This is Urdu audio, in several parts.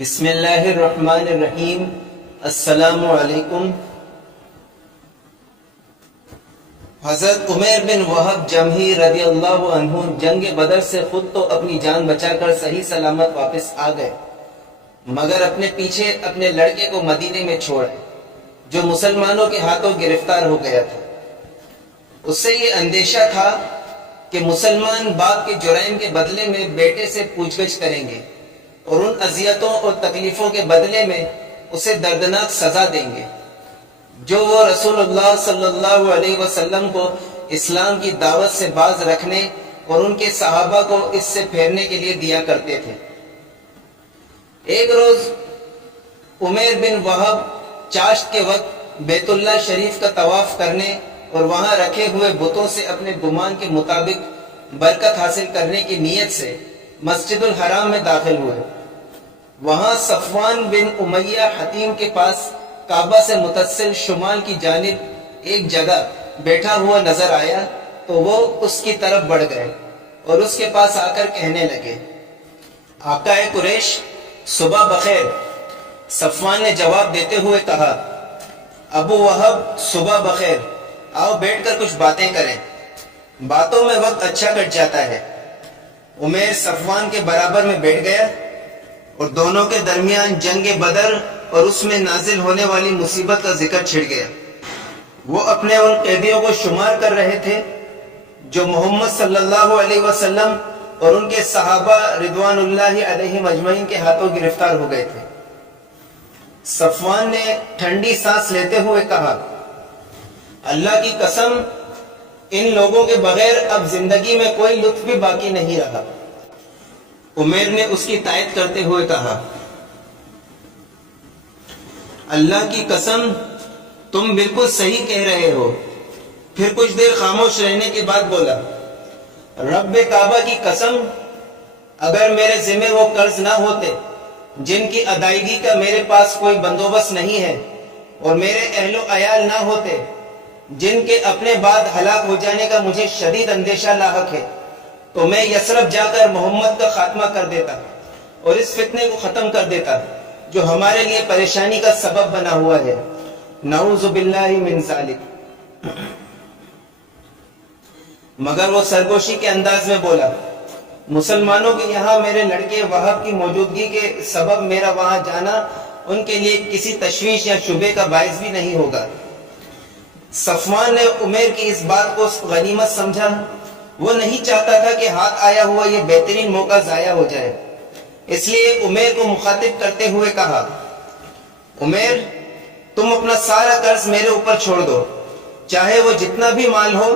بسم اللہ الرحمن الرحیم۔ السلام علیکم۔ حضرت عمیر بن وہب جمحی رضی اللہ عنہ جنگ بدر سے خود تو اپنی جان بچا کر صحیح سلامت واپس آ گئے، مگر اپنے پیچھے اپنے لڑکے کو مدینے میں چھوڑے جو مسلمانوں کے ہاتھوں گرفتار ہو گیا تھا۔ اس سے یہ اندیشہ تھا کہ مسلمان باپ کے جرائم کے بدلے میں بیٹے سے پوچھ گچھ کریں گے اور ان اذیتوں اور تکلیفوں کے بدلے میں اسے دردناک سزا دیں گے جو وہ رسول اللہ صلی اللہ علیہ وسلم کو اسلام کی دعوت سے باز رکھنے اور ان کے صحابہ کو اس سے پھیرنے کے لیے دیا کرتے تھے۔ ایک روز عمیر بن وہب چاشت کے وقت بیت اللہ شریف کا طواف کرنے اور وہاں رکھے ہوئے بتوں سے اپنے گمان کے مطابق برکت حاصل کرنے کی نیت سے مسجد الحرام میں داخل ہوئے۔ وہاں صفوان بن امیہ حتیم کے پاس کعبہ سے متصل شمال کی جانب ایک جگہ بیٹھا ہوا نظر آیا تو وہ اس کی طرف بڑھ گئے اور اس کے پاس آ کر کہنے لگے، آقا قریش صبح بخیر۔ صفوان نے جواب دیتے ہوئے کہا، ابو وہب صبح بخیر، آؤ بیٹھ کر کچھ باتیں کریں، باتوں میں وقت اچھا کٹ جاتا ہے۔ عمیر صفوان کے برابر میں بیٹھ گیا اور دونوں کے درمیان جنگ بدر اور اس میں نازل ہونے والی مصیبت کا ذکر چھڑ گیا۔ وہ اپنے ان قیدیوں کو شمار کر رہے تھے جو محمد صلی اللہ علیہ وسلم اور ان کے صحابہ رضوان اللہ علیہم اجمعین کے ہاتھوں گرفتار ہو گئے تھے۔ صفوان نے ٹھنڈی سانس لیتے ہوئے کہا، اللہ کی قسم ان لوگوں کے بغیر اب زندگی میں کوئی لطف بھی باقی نہیں رہا۔ عمیر نے اس کی تائید کرتے ہوئے کہا، اللہ کی قسم تم بالکل صحیح کہہ رہے ہو۔ پھر کچھ دیر خاموش رہنے کے بعد بولا، رب کعبہ کی قسم اگر میرے ذمہ وہ قرض نہ ہوتے جن کی ادائیگی کا میرے پاس کوئی بندوبست نہیں ہے اور میرے اہل و عیال نہ ہوتے جن کے اپنے بعد ہلاک ہو جانے کا مجھے شدید اندیشہ لاحق ہے تو میں یثرب جا کر محمد کا خاتمہ کر دیتا اور اس فتنے کو ختم کر دیتا جو ہمارے لیے پریشانی کا سبب بنا ہوا ہے، نعوذ باللہ من ذالک۔ مگر وہ سرگوشی کے انداز میں بولا، مسلمانوں کے یہاں میرے لڑکے وہب کی موجودگی کے سبب میرا وہاں جانا ان کے لیے کسی تشویش یا شبے کا باعث بھی نہیں ہوگا۔ صفوان نے عمیر کی اس بات کو غنیمت سمجھا۔ وہ نہیں چاہتا تھا کہ ہاتھ آیا ہوا یہ بہترین موقع ضائع ہو جائے، اس لیے عمیر کو مخاطب کرتے ہوئے کہا، عمیر تم اپنا سارا قرض میرے اوپر چھوڑ دو، چاہے وہ جتنا بھی مال ہو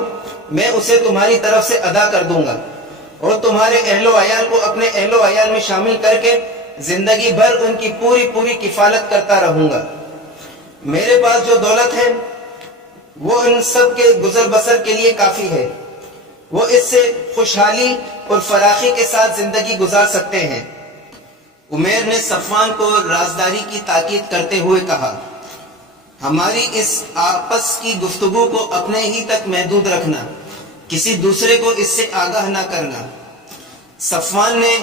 میں اسے تمہاری طرف سے ادا کر دوں گا اور تمہارے اہل و عیال کو اپنے اہل و عیال میں شامل کر کے زندگی بھر ان کی پوری کفالت کرتا رہوں گا۔ میرے پاس جو دولت ہے وہ ان سب کے گزر بسر کے لیے کافی ہے، وہ اس سے خوشحالی اور فراخی کے ساتھ زندگی گزار سکتے ہیں۔ عمیر نے صفوان کو رازداری کی تاکید کرتے ہوئے کہا، ہماری اس آپس کی گفتگو کو اپنے ہی تک محدود رکھنا، کسی دوسرے کو اس سے آگاہ نہ کرنا۔ صفوان نے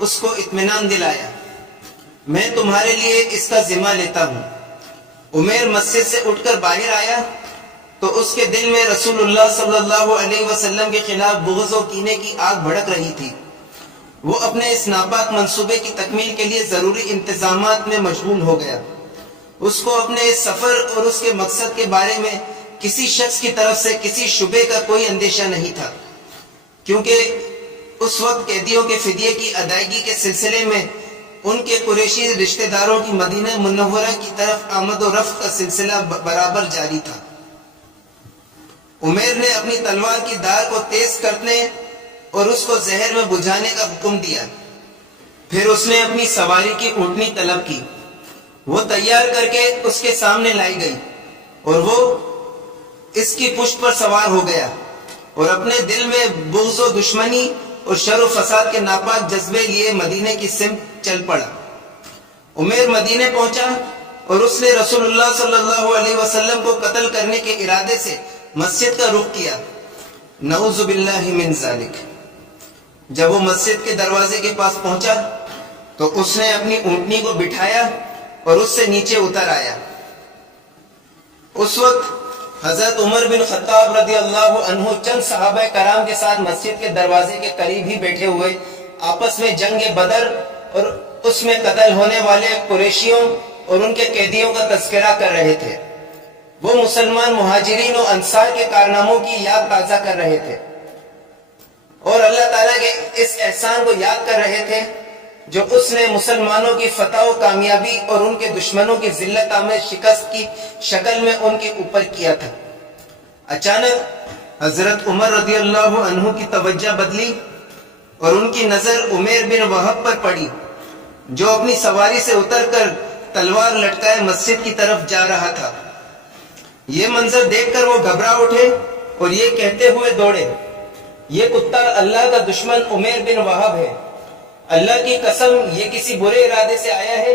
اس کو اطمینان دلایا، میں تمہارے لیے اس کا ذمہ لیتا ہوں۔ عمیر مسجد سے اٹھ کر باہر آیا تو اس کے دل میں رسول اللہ صلی اللہ علیہ وسلم کے خلاف بغض و کینے کی آگ بھڑک رہی تھی۔ وہ اپنے اس ناپاک منصوبے کی تکمیل کے لیے ضروری انتظامات میں مشغول ہو گیا۔ اس کو اپنے اس سفر اور اس کے مقصد کے بارے میں کسی شخص کی طرف سے کسی شبے کا کوئی اندیشہ نہیں تھا، کیونکہ اس وقت قیدیوں کے فدیے کی ادائیگی کے سلسلے میں ان کے قریشی رشتہ داروں کی مدینہ منورہ کی طرف آمد و رفت کا سلسلہ برابر جاری تھا۔ عمیر نے اپنی تلوار کی دھار کو تیز کرنے اور اس کو زہر میں بجھانے کا حکم دیا۔ پھر اس نے اپنی سواری کی اونٹنی طلب کی، وہ تیار کر کے اس کے سامنے لائی گئی اور وہ اس کی پشت پر سوار ہو گیا اور اپنے دل میں بغض و دشمنی اور شر و فساد کے ناپاک جذبے لیے مدینے کی سمت چل پڑا۔ عمیر مدینے پہنچا اور اس نے رسول اللہ صلی اللہ علیہ وسلم کو قتل کرنے کے ارادے سے مسجد کا رخ کیا، نعوذ باللہ من ذالک۔ جب وہ مسجد کے دروازے کے پاس پہنچا تو اس نے اپنی اونٹنی کو بٹھایا اور اس سے نیچے اتر آیا۔ اس وقت حضرت عمر بن خطاب رضی اللہ عنہ چند صحابہ کرام کے ساتھ مسجد کے دروازے کے قریب ہی بیٹھے ہوئے آپس میں جنگ بدر اور اس میں قتل ہونے والے قریشیوں اور ان کے قیدیوں کا تذکرہ کر رہے تھے۔ وہ مسلمان مہاجرین و انصار کے کارناموں کی یاد تازہ کر رہے تھے اور اللہ تعالیٰ کے اس احسان کو یاد کر رہے تھے جو اس نے مسلمانوں کی فتح و کامیابی اور ان کے دشمنوں کی ذلت آمیز شکست کی شکل میں ان کے اوپر کیا تھا۔ اچانک حضرت عمر رضی اللہ عنہ کی توجہ بدلی اور ان کی نظر عمیر بن وہب پر پڑی جو اپنی سواری سے اتر کر تلوار لٹکائے مسجد کی طرف جا رہا تھا۔ یہ منظر دیکھ کر وہ گھبرا اٹھے اور یہ کہتے ہوئے دوڑے، یہ کتا اللہ کا دشمن عمیر بن وہب ہے، اللہ کی قسم یہ کسی برے ارادے سے آیا ہے،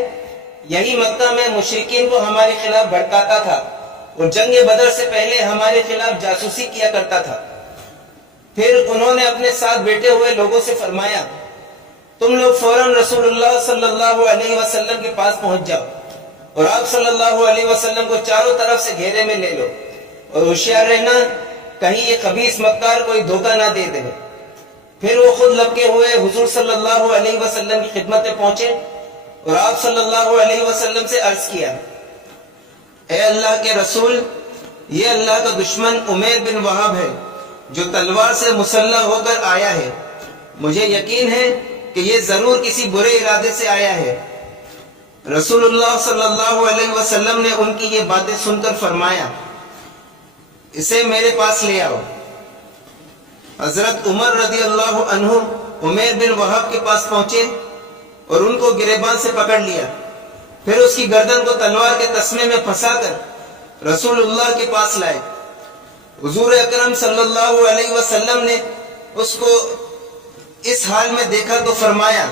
یہی مکہ میں مشرکین کو ہمارے خلاف بھڑکاتا تھا اور جنگ بدر سے پہلے ہمارے خلاف جاسوسی کیا کرتا تھا۔ پھر انہوں نے اپنے ساتھ بیٹھے ہوئے لوگوں سے فرمایا، تم لوگ فوراً رسول اللہ صلی اللہ علیہ وسلم کے پاس پہنچ جاؤ اور آپ صلی اللہ علیہ وسلم کو چاروں طرف سے گھیرے میں لے لو اور ہوشیار رہنا کہیں یہ خبیث مکار کوئی دھوکہ نہ دے دے۔ پھر وہ خود لپکے ہوئے حضور صلی اللہ علیہ وسلم کی خدمت میں پہنچے اور آپ صلی اللہ علیہ وسلم سے عرض کیا، اے اللہ کے رسول، یہ اللہ کا دشمن عمیر بن وہب ہے جو تلوار سے مسلح ہو کر آیا ہے، مجھے یقین ہے کہ یہ ضرور کسی برے ارادے سے آیا ہے۔ رسول اللہ صلی اللہ علیہ وسلم نے ان کی یہ باتیں سن کر فرمایا، اسے میرے پاس لے آؤ۔ حضرت عمر رضی اللہ عنہ عمیر بن وہب کے پاس پہنچے اور ان کو گریبان سے پکڑ لیا، پھر اس کی گردن کو تلوار کے تسمے میں پھنسا کر رسول اللہ کے پاس لائے۔ حضور اکرم صلی اللہ علیہ وسلم نے اس کو اس حال میں دیکھا تو فرمایا،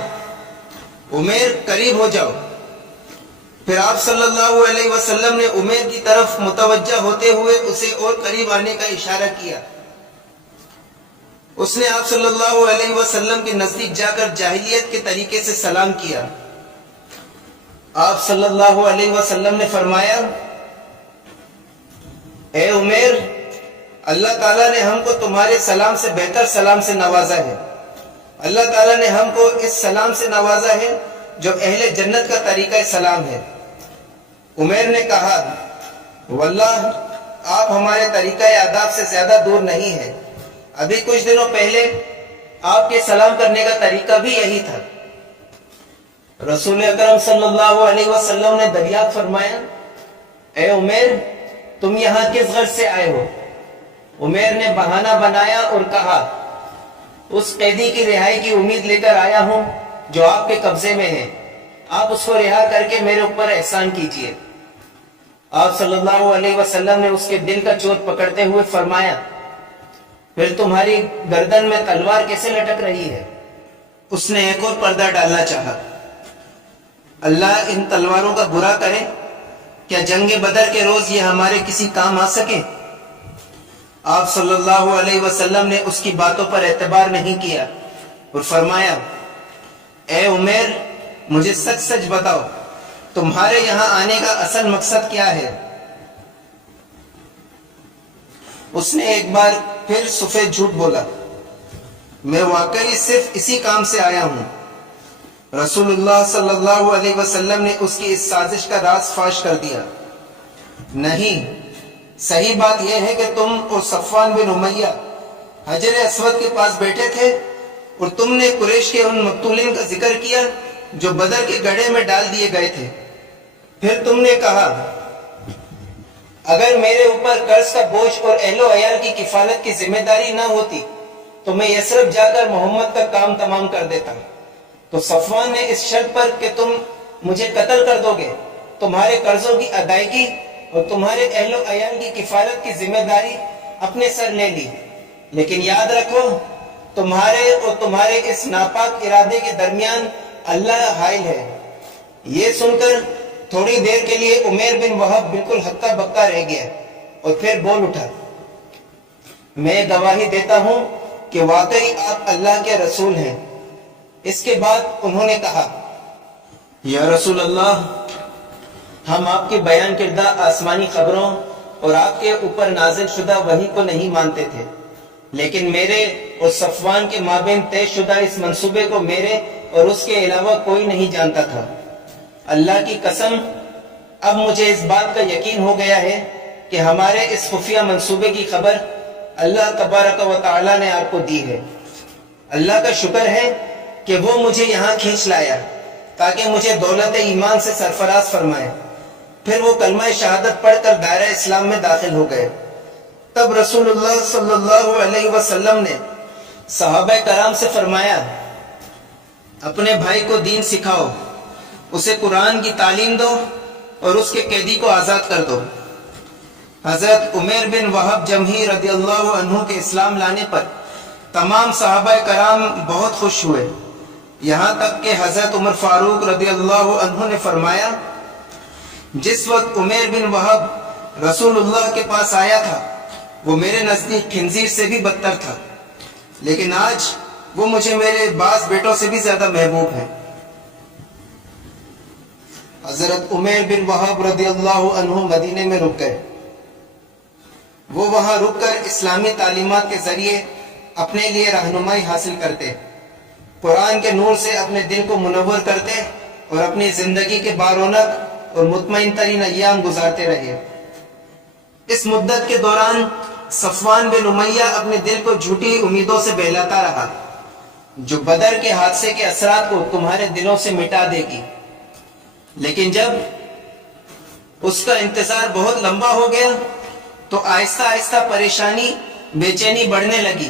عمیر قریب ہو جاؤ۔ پھر آپ صلی اللہ علیہ وسلم نے عمیر کی طرف متوجہ ہوتے ہوئے اسے اور قریب آنے کا اشارہ کیا۔ اس نے آپ صلی اللہ علیہ وسلم کے نزدیک جا کر جاہلیت کے طریقے سے سلام کیا۔ آپ صلی اللہ علیہ وسلم نے فرمایا، اے عمیر، اللہ تعالیٰ نے ہم کو تمہارے سلام سے بہتر سلام سے نوازا ہے۔ اللہ تعالیٰ نے ہم کو اس سلام سے نوازا ہے جو اہل جنت کا طریقہ سلام ہے۔ عمیر نے کہا، واللہ آپ ہمارے طریقہ آداب سے زیادہ دور نہیں ہیں، ابھی کچھ دنوں پہلے آپ کے سلام کرنے کا طریقہ بھی یہی تھا۔ رسول اکرم صلی اللہ علیہ وسلم نے دریافت فرمایا، اے عمیر، تم یہاں کس غرض سے آئے ہو؟ عمیر نے بہانہ بنایا اور کہا، اس قیدی کی رہائی کی امید لے کر آیا ہوں جو آپ کے قبضے میں ہے، آپ اس کو رہا کر کے میرے اوپر احسان کیجیے۔ آپ صلی اللہ علیہ وسلم نے اس کے دل کا چوٹ پکڑتے ہوئے فرمایا، پھر تمہاری گردن میں تلوار کیسے لٹک رہی ہے؟ اس نے ایک اور پردہ ڈالنا چاہا۔ اللہ ان تلواروں کا برا کرے، کیا جنگ بدر کے روز یہ ہمارے کسی کام آ سکے؟ آپ صلی اللہ علیہ وسلم نے اس کی باتوں پر اعتبار نہیں کیا اور فرمایا، اے عمیر، مجھے سچ سچ بتاؤ، تمہارے یہاں آنے کا اصل مقصد کیا ہے؟ اس نے ایک بار پھر سفید جھوٹ بولا، میں واقعی صرف اسی کام سے آیا ہوں۔ رسول اللہ صلی اللہ علیہ وسلم نے اس کی اس سازش کا راز فاش کر دیا، نہیں، صحیح بات یہ ہے کہ تم اور صفوان بن امیہ حجر اسود کے پاس بیٹھے تھے اور تم نے قریش کے ان مقتولین کا ذکر کیا جو بدر کے گڑھے میں ڈال دیے گئے تھے۔ پھر تم نے کہا، اگر میرے اوپر قرض کا بوجھ اور اہل و عیال کی کفالت کی ذمہ داری نہ ہوتی تو میں یثرب جا کر محمد کا کام تمام کر دیتا۔ تو صفوان نے اس شرط پر کہ تم مجھے قتل کر دو گے تمہارے قرضوں کی ادائیگی اور تمہارے اہل و عیال کی کفالت کی ذمہ داری اپنے سر لے لی، لیکن یاد رکھو تمہارے اور تمہارے اس ناپاک ارادے کے درمیان اللہ حائل ہے۔ یہ سن کر تھوڑی دیر کے لیے عمیر بن وہب بالکل ہکا بکا رہ گیا اور پھر بول اٹھا، میں گواہی دیتا ہوں کہ واقعی آپ اللہ کے رسول ہیں۔ اس کے بعد انہوں نے کہا، یا رسول اللہ، ہم آپ کی بیان کردہ آسمانی خبروں اور آپ کے اوپر نازل شدہ وحی کو نہیں مانتے تھے، لیکن میرے اور صفوان کے مابین طے شدہ اس منصوبے کو میرے اور اس کے علاوہ کوئی نہیں جانتا تھا۔ اللہ کی قسم، اب مجھے اس بات کا یقین ہو گیا ہے کہ ہمارے اس خفیہ منصوبے کی خبر اللہ تبارک و تعالی نے آپ کو دی ہے۔ اللہ کا شکر ہے کہ وہ مجھے یہاں کھینچ لایا تاکہ مجھے دولت ایمان سے سرفراز فرمائے۔ پھر وہ کلمہ شہادت پڑھ کر دائرہ اسلام میں داخل ہو گئے۔ تب رسول اللہ صلی اللہ علیہ وسلم نے صحابہ کرام سے فرمایا، اپنے بھائی کو دین سکھاؤ، اسے قرآن کی تعلیم دو اور اس کے قیدی کو آزاد کر دو۔ حضرت عمیر بن وہب جمحی رضی اللہ عنہ کے اسلام لانے پر تمام صحابہ کرام بہت خوش ہوئے، یہاں تک کہ حضرت عمر فاروق رضی اللہ عنہ نے فرمایا، جس وقت عمیر بن وہب رسول اللہ کے پاس آیا تھا وہ میرے نزدیک خنزیر سے بھی بدتر تھا، لیکن آج وہ مجھے میرے بعض بیٹوں سے بھی زیادہ محبوب ہے۔ حضرت عمیر بن وہب رضی اللہ عنہ مدینے میں رک گئے۔ وہ وہاں رک کر اسلامی تعلیمات کے ذریعے اپنے لیے رہنمائی حاصل کرتے، قرآن کے نور سے اپنے دل کو منور کرتے اور اپنی زندگی کے بارونق اور مطمئن ترین ایام گزارتے رہے۔ اس مدت کے دوران صفوان بن امیہ اپنے دل کو جھوٹی امیدوں سے بہلاتا رہا جو بدر کے حادثے کے اثرات کو تمہارے دلوں سے مٹا دے گی، لیکن جب اس کا انتظار بہت لمبا ہو گیا تو آہستہ آہستہ پریشانی بے چینی بڑھنے لگی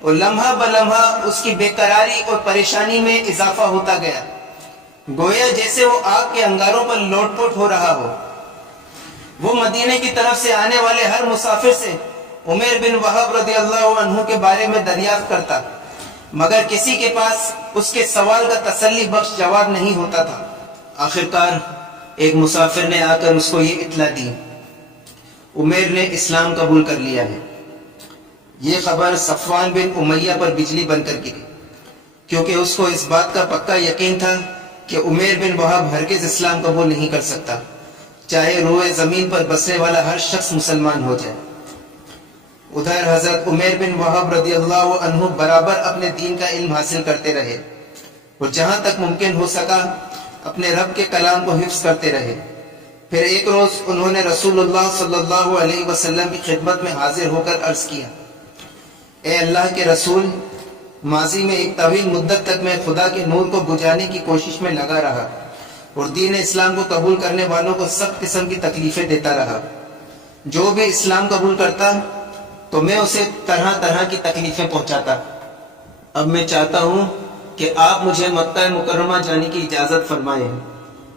اور لمحہ بلمحہ اس کی بے قراری اور پریشانی میں اضافہ ہوتا گیا، گویا جیسے وہ آگ کے انگاروں پر لوٹ پوٹ ہو رہا ہو۔ وہ مدینے کی طرف سے آنے والے ہر مسافر سے عمیر بن وہب رضی اللہ عنہ کے بارے میں دریافت کرتا، مگر کسی کے پاس اس کے سوال کا تسلی بخش جواب نہیں ہوتا تھا۔ آخرکار ایک مسافر نے آ کر اس کو یہ اطلاع دی، عمیر نے اسلام قبول کر لیا ہے۔ یہ خبر صفوان بن امیہ پر بجلی بن کر گری، کیونکہ اس کو اس بات کا پکا یقین تھا کہ عمیر بن وہب ہرگز اسلام قبول نہیں کر سکتا، چاہے روئے زمین پر بسنے والا ہر شخص مسلمان ہو جائے۔ ادھر حضرت عمیر بن وہب رضی اللہ عنہ برابر اپنے دین کا علم حاصل کرتے رہے اور جہاں تک ممکن ہو سکا اپنے رب کے کلام کو حفظ کرتے رہے۔ پھر ایک روز انہوں نے رسول اللہ صلی اللہ علیہ وسلم کی خدمت میں حاضر ہو کر عرض کیا، اے اللہ کے رسول، ماضی میں ایک طویل مدت تک میں خدا کے نور کو بجھانے کی کوشش میں لگا رہا اور دین اسلام کو قبول کرنے والوں کو سخت قسم کی تکلیفیں دیتا رہا۔ جو بھی اسلام قبول کرتا تو میں اسے طرح طرح کی تکلیفیں پہنچاتا۔ اب میں چاہتا ہوں کہ آپ مجھے مکہ مکرمہ جانے کی اجازت فرمائیں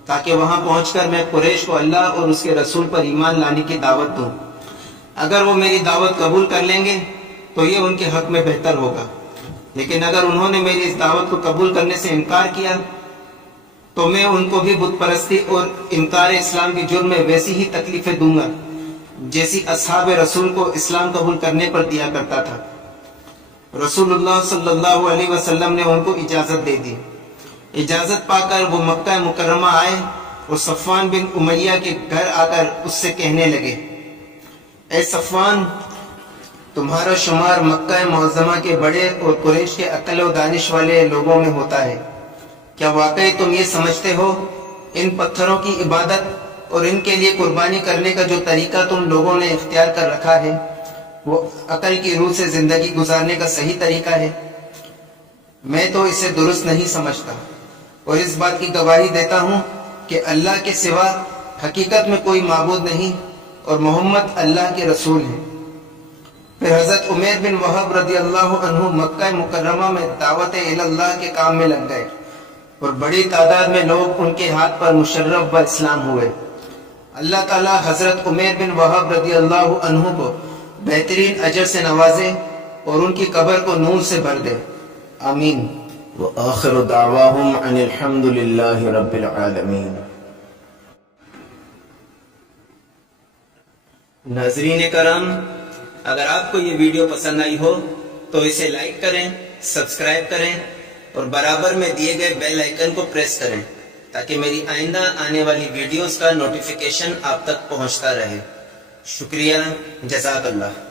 تاکہ وہاں پہنچ کر میں قریش کو اللہ اور اس کے رسول پر ایمان لانے کی دعوت دوں۔ اگر وہ میری دعوت قبول کر لیں گے تو یہ ان کے حق میں بہتر ہوگا، لیکن اگر انہوں نے میری اس دعوت کو قبول کرنے سے انکار کیا تو میں ان کو بھی بت پرستی اور انکار اسلام کی جرم میں ویسی ہی تکلیفیں دوں گا جیسی اصحاب رسول کو اسلام قبول کرنے پر دیا کرتا تھا۔ رسول اللہ صلی اللہ علیہ وسلم نے ان کو اجازت دے دی۔ اجازت پا کر وہ مکہ مکرمہ آئے اور صفوان بن امیہ کے گھر آ کر اس سے کہنے لگے، اے صفوان، تمہارا شمار مکہ معظمہ کے بڑے اور قریش کے عقل و دانش والے لوگوں میں ہوتا ہے، کیا واقعی تم یہ سمجھتے ہو ان پتھروں کی عبادت اور ان کے لیے قربانی کرنے کا جو طریقہ تم لوگوں نے اختیار کر رکھا ہے وہ عقل کی روح سے زندگی گزارنے کا صحیح طریقہ ہے؟ میں تو اسے درست نہیں سمجھتا اور اس بات کی گواہی دیتا ہوں کہ اللہ کے سوا حقیقت میں کوئی معبود نہیں اور محمد اللہ کے رسول ہیں۔ پھر حضرت عمیر بن وہب رضی اللہ عنہ مکہ مکرمہ میں دعوت اللہ کے کام میں لگ گئے اور بڑی تعداد میں لوگ ان کے ہاتھ پر مشرف و اسلام ہوئے۔ اللہ تعالی حضرت عمیر بن وہب رضی اللہ عنہ کو بہترین اجر سے نوازے اور ان کی قبر کو نور سے بھر دے، آمین۔ وآخر دعواہم ان الحمد للہ رب العالمین۔ ناظرین کرام، اگر آپ کو یہ ویڈیو پسند آئی ہو تو اسے لائک کریں، سبسکرائب کریں اور برابر میں دیے گئے بیل آئیکن کو پریس کریں تاکہ میری آئندہ آنے والی ویڈیوز کا نوٹیفیکیشن آپ تک پہنچتا رہے۔ شکریہ، جزاک اللہ۔